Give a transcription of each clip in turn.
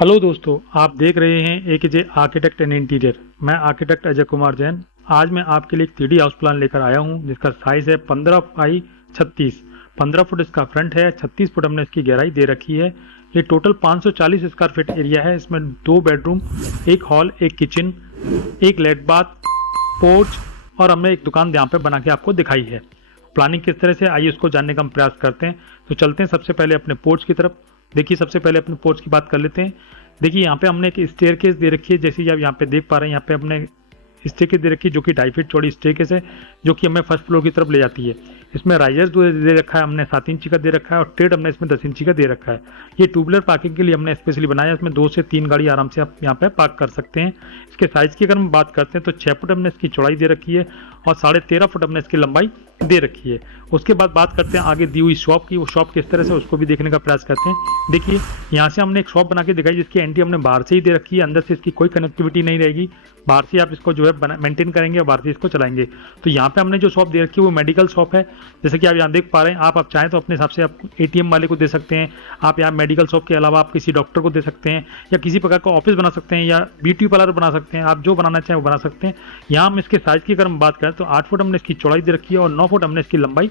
Hello दोस्तों, आप देख रहे हैं AKJ आर्किटेक्ट एंड इंटीरियर। मैं आर्किटेक्ट अजय कुमार जैन। आज मैं आपके लिए एक 3D हाउस प्लान लेकर आया हूं जिसका साइज़ है 15 बाई 36। 15 फुट इसका फ्रंट है, 36 फुट हमने इसकी गहराई दे रखी है। ये टोटल 540 स्क्वायर फीट एरिया है। इसमें 2 बेडरूम, एक हॉल, एक किचन, एक लेट बाथ, पोर्च और हमने एक दुकान यहाँ पे बना के आपको दिखाई है। प्लानिंग किस तरह से, आइए उसको जानने का हम प्रयास करते हैं। तो चलते हैं सबसे पहले अपने पोर्च की तरफ। देखिए, सबसे पहले अपने पोर्च की बात कर लेते हैं। देखिए, यहाँ पे हमने एक स्टेयरकेस दे रखी है, जैसे कि आप यहाँ पे देख पा रहे हैं। यहाँ पे हमने स्टेयरकेस दे रखी है जो कि 2.5 फीट चौड़ी स्टेयरकेस है, जो कि हमें फर्स्ट फ्लोर की तरफ ले जाती है। इसमें राइजर्स दे रखा है हमने 7 इंची का दे रखा है और ट्रेड हमने इसमें 10 इंची का दे रखा है। ये टू व्हीलर पार्किंग के लिए हमने स्पेशली बनाया है। इसमें 2 से 3 गाड़ी आराम से आप यहाँ पे पार्क कर सकते हैं। इसके साइज़ की अगर हम बात करते हैं तो 6 फुट हमने इसकी चौड़ाई दे रखी है और 13.5 फुट हमने इसकी लंबाई दे रखी है। उसके बाद बात करते हैं आगे दी हुई शॉप की। वो शॉप किस तरह से, उसको भी देखने का प्रयास करते हैं। देखिए, यहाँ से हमने एक शॉप बना के दिखाई जिसकी एंट्री हमने बाहर से ही दे रखी है। अंदर से इसकी कोई कनेक्टिविटी नहीं रहेगी। बाहर से आप इसको जो है मेंटेन करेंगे और बाहर से इसको चलाएंगे। तो यहाँ पे हमने जो शॉप दे रखी है वो मेडिकल शॉप है। जैसे कि आप यहाँ देख पा रहे हैं। आप चाहें तो अपने हिसाब से आप ATM वाले को दे सकते हैं। आप यहाँ मेडिकल शॉप के अलावा आप किसी डॉक्टर को दे सकते हैं या किसी प्रकार का ऑफिस बना सकते हैं या ब्यूटी पार्लर बना सकते हैं। आप जो बनाना चाहें वो बना सकते हैं। यहाँ हम इसके साइज़ की अगर हम बात करें तो 8 फुट हमने इसकी चौड़ाई दे रखी है और 9 फुट हमने इसकी लंबाई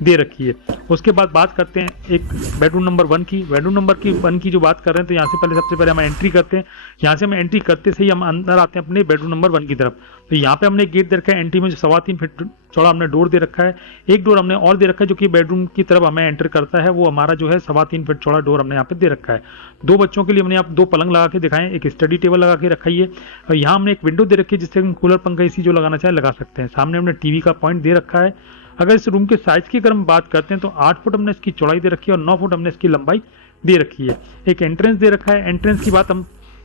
दे रखी है। उसके बाद बात करते हैं एक बेडरूम नंबर 1 की। बेडरूम नंबर 1 की जो बात कर रहे हैं तो यहाँ से पहले सबसे पहले हम एंट्री करते हैं। यहाँ से हम एंट्री करते से ही हम अंदर आते हैं अपने बेडरूम नंबर 1 की तरफ। तो यहाँ पे हमने एक गेट दे रखा है। एंट्री में जो 3.25 फीट चौड़ा हमने डोर दे रखा है। एक डोर हमने और दे रखा है जो कि बेडरूम की तरफ हमें एंटर करता है। वो हमारा जो है 3.25 फीट चौड़ा डोर हमने यहाँ पे दे रखा है। 2 बच्चों के लिए हमने यहाँ 2 पलंग लगा के दिखाए, एक स्टडी टेबल लगा के रखाई है और यहाँ हमने एक विंडो दे रखी है जिससे हम कूलर, पंखा, AC जो लगाना चाहे लगा सकते हैं। सामने हमने टीवी का पॉइंट दे रखा है। अगर इस रूम के साइज की अगर हम बात करते हैं तो 8 फुट हमने इसकी चौड़ाई दे रखी है और 9 फुट हमने इसकी लंबाई दे रखी है। एक एंट्रेंस दे रखा है। एंट्रेंस की बात हम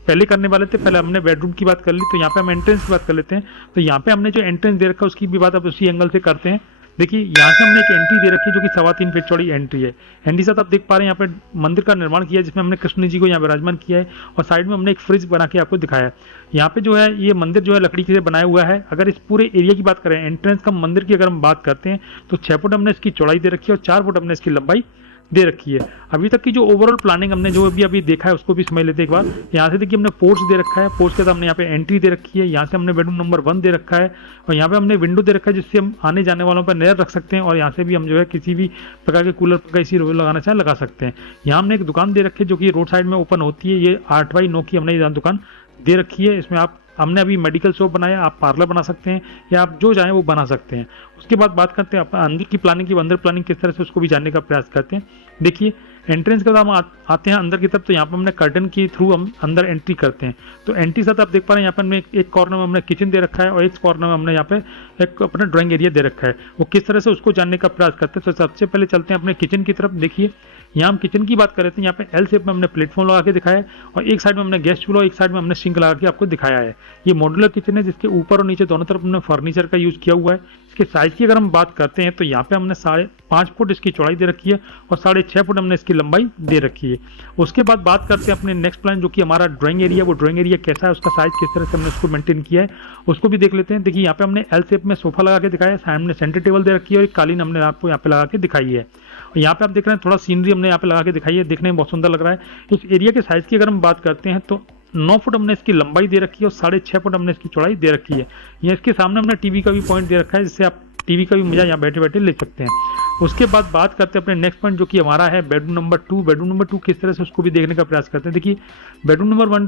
पहले करने वाले थे, पहले हमने बेडरूम की बात कर ली, तो यहाँ पे हम एंट्रेंस की बात कर लेते हैं। तो यहाँ पे हमने जो एंट्रेंस दे रखा है उसकी भी बात अब उसी एंगल से करते हैं। देखिए, यहाँ से हमने एक एंट्री दे रखी है जो कि 3.25 फीट चौड़ी एंट्री है। एंट्री साथ आप देख पा रहे हैं यहाँ पे मंदिर का निर्माण किया है जिसमें हमने कृष्ण जी को यहाँ विराजमान किया है और साइड में हमने एक फ्रिज बना के आपको दिखाया है। यहाँ पे जो है ये मंदिर जो है लकड़ी से बनाया हुआ है। अगर इस पूरे एरिया की बात करें, एंट्रेंस का मंदिर की अगर हम बात करते हैं तो 6 फुट हमने इसकी चौड़ाई दे रखी है और 4 फुट हमने इसकी लंबाई दे रखी है। अभी तक की जो ओवरऑल प्लानिंग हमने जो अभी देखा है उसको भी समझ लेते हैं एक बार। यहाँ से देखिए हमने पोर्च दे रखा है। पोर्च के साथ हमने यहाँ पे एंट्री दे रखी है। यहाँ से हमने बेडरूम नंबर 1 दे रखा है और यहाँ पे हमने विंडो दे रखा है जिससे हम आने जाने वालों पर नजर रख सकते हैं और यहाँ से भी हम जो है किसी भी प्रकार के कूलर का AC लगाना चाहे लगा सकते हैं। यहाँ हमने एक दुकान दे रखी है जो कि रोड साइड में ओपन होती है। ये 8x9 की हमने ये दुकान दे रखी है। इसमें हमने अभी मेडिकल शॉप बनाया, आप पार्लर बना सकते हैं या आप जो चाहें वो बना सकते हैं। उसके बाद बात करते हैं अंदर की प्लानिंग की। अंदर प्लानिंग किस तरह से उसको भी जानने का प्रयास करते हैं। देखिए, एंट्रेंस के बाद हम आते हैं अंदर की तरफ। तो यहाँ पर हमने कर्टन के थ्रू हम अंदर एंट्री करते हैं। तो एंट्री साथ आप देख पा रहे हैं यहाँ पर हमने एक कॉर्नर में हमने किचन दे रखा है और एक कॉर्नर में हमने यहाँ पे एक अपना ड्राइंग एरिया दे रखा है। वो किस तरह से उसको जानने का प्रयास करते हैं। तो सबसे पहले चलते हैं अपने किचन की तरफ। देखिए, यहाँ हम किचन की बात कर रहे थे। यहाँ पे L शेप में हमने प्लेटफॉर्म लगा के दिखाया है और एक साइड में हमने गैस चूल्हा और एक साइड में हमने सिंक लगा के आपको दिखाया है। ये मॉड्यूलर किचन है जिसके ऊपर और नीचे दोनों तरफ हमने फर्नीचर का यूज़ किया हुआ है। इसके साइज की अगर हम बात करते हैं तो यहाँ पे हमने 5.5 फुट इसकी चौड़ाई दे रखी है और 6.5 फुट हमने इसकी लंबाई दे रखी है। उसके बाद बात करते हैं अपने नेक्स्ट प्लान जो कि हमारा ड्राइंग एरिया। वो ड्राइंग एरिया कैसा है, उसका साइज किस तरह से हमने उसको मेंटेन किया है उसको भी देख लेते हैं। देखिए, यहाँ पे हमने L शेप में सोफा लगा के दिखाया है। सामने सेंटर टेबल दे रखी है और एक कालीन हमने आपको यहाँ पे लगा के दिखाई है। और यहाँ पे आप देख रहे हैं थोड़ा सीनरी हमने यहाँ पे लगा के दिखाई है, देखने में बहुत सुंदर लग रहा है। इस एरिया के साइज की अगर हम बात करते हैं तो 9 फुट हमने इसकी लंबाई दे रखी है और 6.5 फुट हमने इसकी चौड़ाई दे रखी है। ये इसके सामने हमने टीवी का भी पॉइंट दे रखा है जिससे आप टीवी का भी मजा यहाँ बैठे बैठे ले सकते हैं। उसके बाद बात करते हैं अपने नेक्स्ट पॉइंट जो कि हमारा है बेडरूम नंबर 2। बेडरूम नंबर 2 किस तरह से उसको भी देखने का प्रयास करते हैं। देखिए, बेडरूम नंबर 1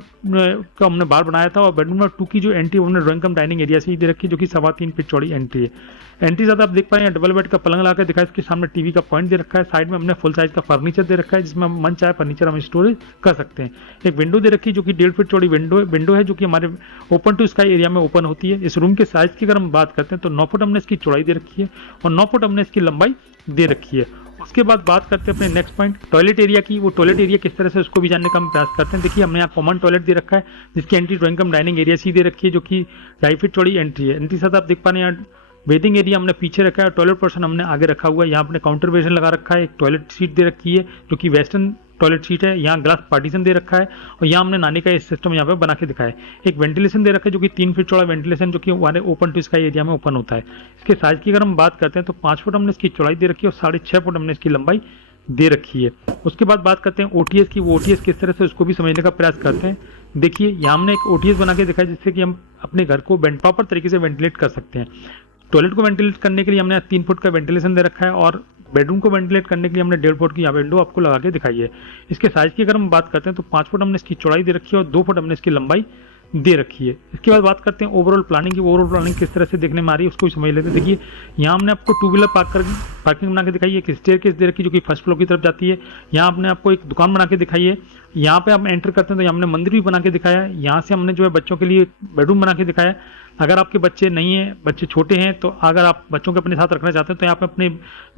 का हमने बाहर बनाया था और बेडरूम नंबर 2 की जो एंट्री हमने ड्राइंग कम डाइनिंग एरिया से ही दे रखी है जो कि 3.25 फीट चौड़ी एंट्री है। एंट्री साथ आप देख पा रहे हैं डबल बेड का पलंग लगा कर दिखाया। इसके सामने टीवी का पॉइंट दे रखा है। साइड में हमने फुल साइज का फर्नीचर दे रखा है जिसमें हम मन चाहे फर्नीचर हम स्टोरेज कर सकते हैं। एक विंडो दे रखी है जो कि 1.5 फीट चौड़ी विंडो है जो कि हमारे ओपन टू स्काई एरिया में ओपन होती है। इस रूम के साइज की अगर हम बात करते हैं तो 9 फुट हमने इसकी चौड़ाई दे रखी है और 9 फुट हमने इसकी लंबाई दे रखी है। उसके बाद बात करते हैं अपने नेक्स्ट पॉइंट टॉयलेट एरिया की। वो टॉयलेट एरिया किस तरह से उसको भी जानने का हम प्रयास करते हैं। देखिए, हमने यहाँ कॉमन टॉयलेट दे रखा है जिसकी एंट्री ड्राइंग कम डाइनिंग एरिया से दे रखी है जो कि 2.5 फीट चौड़ी एंट्री है। एंट्री साथ आप देख पा रहे हैं बेडिंग एरिया हमने पीछे रखा है और टॉयलेट पोर्शन हमने आगे रखा हुआ है। यहाँ अपने काउंटर बेसिन लगा रखा है। एक टॉयलेट सीट दे रखी है जो कि वेस्टर्न टॉयलेट सीट है। यहाँ ग्लास पार्टीशन दे रखा है और यहाँ हमने नानी का ये सिस्टम यहाँ पे बना के दिखाया है। एक वेंटिलेशन दे रखा है जो कि 3 फीट चौड़ा वेंटिलेशन जो कि हमारे ओपन टू स्काई एरिया में ओपन होता है। इसके साइज की अगर हम बात करते हैं तो 5 फुट हमने इसकी चौड़ाई दे रखी है और 6.5 फुट हमने इसकी लंबाई दे रखी है। उसके बाद बात करते हैं ओटीएस की। वो ओटीएस किस तरह से उसको भी समझने का प्रयास करते हैं। देखिए यहाँ हमने एक ओटीएस बना के देखा है जिससे कि हम अपने घर को प्रॉपर तरीके से वेंटिलेट कर सकते हैं। टॉयलेट को वेंटिलेट करने के लिए हमने 3 फुट का वेंटिलेशन दे रखा है और बेडरूम को वेंटिलेट करने के लिए हमने 1.5 फुट की यहाँ पे विंडो आपको लगा के दिखाई है। इसके साइज की अगर हम बात करते हैं तो 5 फुट हमने इसकी चौड़ाई दे रखी है और 2 फुट हमने इसकी लंबाई दे रखी है। इसके बाद बात करते हैं ओवरऑल प्लानिंग की। ओवरऑल प्लानिंग किस तरह से देखने में आ रही है उसको भी समझ लेते हैं। देखिए यहाँ हमने आपको 2 व्हीलर पार्किंग बना के दिखाई है। एक स्टेयरकेस दे रखी है जो कि फर्स्ट फ्लोर की तरफ जाती है। यहाँ हमने आपको एक दुकान बना के दिखाई है। यहाँ पे हम एंटर करते हैं तो यहाँ हमने मंदिर भी बना के दिखाया है। यहाँ से हमने जो है बच्चों के लिए बेडरूम बना के दिखाया है। अगर आपके बच्चे नहीं हैं, बच्चे छोटे हैं, तो अगर आप बच्चों को अपने साथ रखना चाहते हैं तो यहाँ पे अपने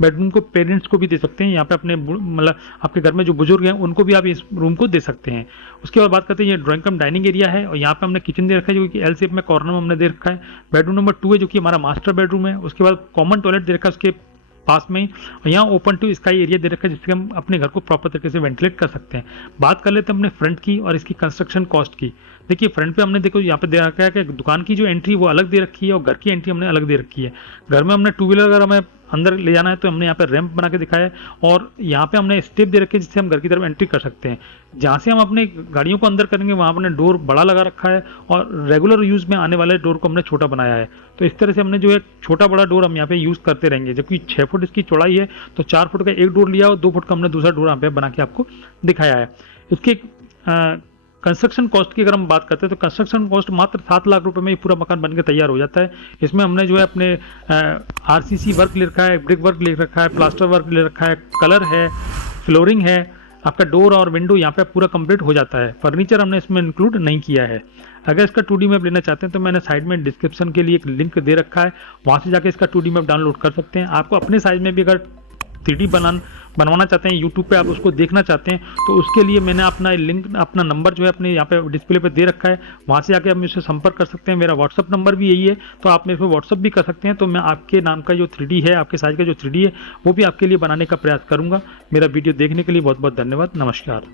बेडरूम को पेरेंट्स को भी दे सकते हैं। यहाँ पे अपने मतलब आपके घर में जो बुजुर्ग हैं उनको भी आप इस रूम को दे सकते हैं। उसके बाद बात करते हैं ये ड्राइंग कम डाइनिंग एरिया है और यहाँ पे हमने किचन दे रखा है जो कि एल शेप में कॉर्नर में हमने दे रखा है। बेडरूम नंबर 2 है जो कि हमारा मास्टर बेडरूम है। उसके बाद कॉमन टॉयलेट दे रखा है उसके पास में ही और यहाँ ओपन टू स्काई एरिया दे रखा है जिससे हम अपने घर को प्रॉपर तरीके से वेंटिलेट कर सकते हैं। बात कर लेते हैं अपने फ्रंट की और इसकी कंस्ट्रक्शन कॉस्ट की। देखिए फ्रंट पे हमने देखो यहाँ पे दे रखा है कि दुकान की जो एंट्री वो अलग दे रखी है और घर की एंट्री हमने अलग दे रखी है। घर में हमने 2 व्हीलर अगर हमें अंदर ले जाना है तो हमने यहाँ पे रैंप बना के दिखाया है और यहाँ पे हमने स्टेप दे रखे हैं जिससे हम घर की तरफ एंट्री कर सकते हैं। जहाँ से हम अपने गाड़ियों को अंदर करेंगे वहाँ हमने डोर बड़ा लगा रखा है और रेगुलर यूज़ में आने वाले डोर को हमने छोटा बनाया है। तो इस तरह से हमने जो है छोटा बड़ा डोर हम यहाँ पे यूज़ करते रहेंगे। जबकि 6 फुट इसकी चौड़ाई है तो 4 फुट का एक डोर लिया और 2 फुट का हमने दूसरा डोर यहाँ पे बना के आपको दिखाया है। इसके कंस्ट्रक्शन कॉस्ट की अगर हम बात करते हैं तो कंस्ट्रक्शन कॉस्ट मात्र 7 लाख रुपए में ये पूरा मकान बनकर तैयार हो जाता है। इसमें हमने जो है अपने आरसीसी वर्क ले रखा है, ब्रिक वर्क ले रखा है, प्लास्टर वर्क ले रखा है, कलर है, फ्लोरिंग है, आपका डोर और विंडो यहाँ पे पूरा कंप्लीट हो जाता है। फर्नीचर हमने इसमें इंक्लूड नहीं किया है। अगर इसका 2D मैप लेना चाहते हैं तो मैंने साइड में डिस्क्रिप्शन के लिए एक लिंक दे रखा है, वहाँ से जाके इसका 2D मैप डाउनलोड कर सकते हैं। आपको अपने साइज में भी अगर 3D बनवाना चाहते हैं, यूट्यूब पे आप उसको देखना चाहते हैं तो उसके लिए मैंने अपना लिंक, अपना नंबर जो है अपने यहाँ पे डिस्प्ले पे दे रखा है, वहाँ से जाके आप मुझसे संपर्क कर सकते हैं। मेरा व्हाट्सअप नंबर भी यही है तो आप मेरे को व्हाट्सअप भी कर सकते हैं। तो मैं आपके नाम का जो 3D है, आपके साइज का जो 3D है वो भी आपके लिए बनाने का प्रयास करूँगा। मेरा वीडियो देखने के लिए बहुत बहुत धन्यवाद। नमस्कार।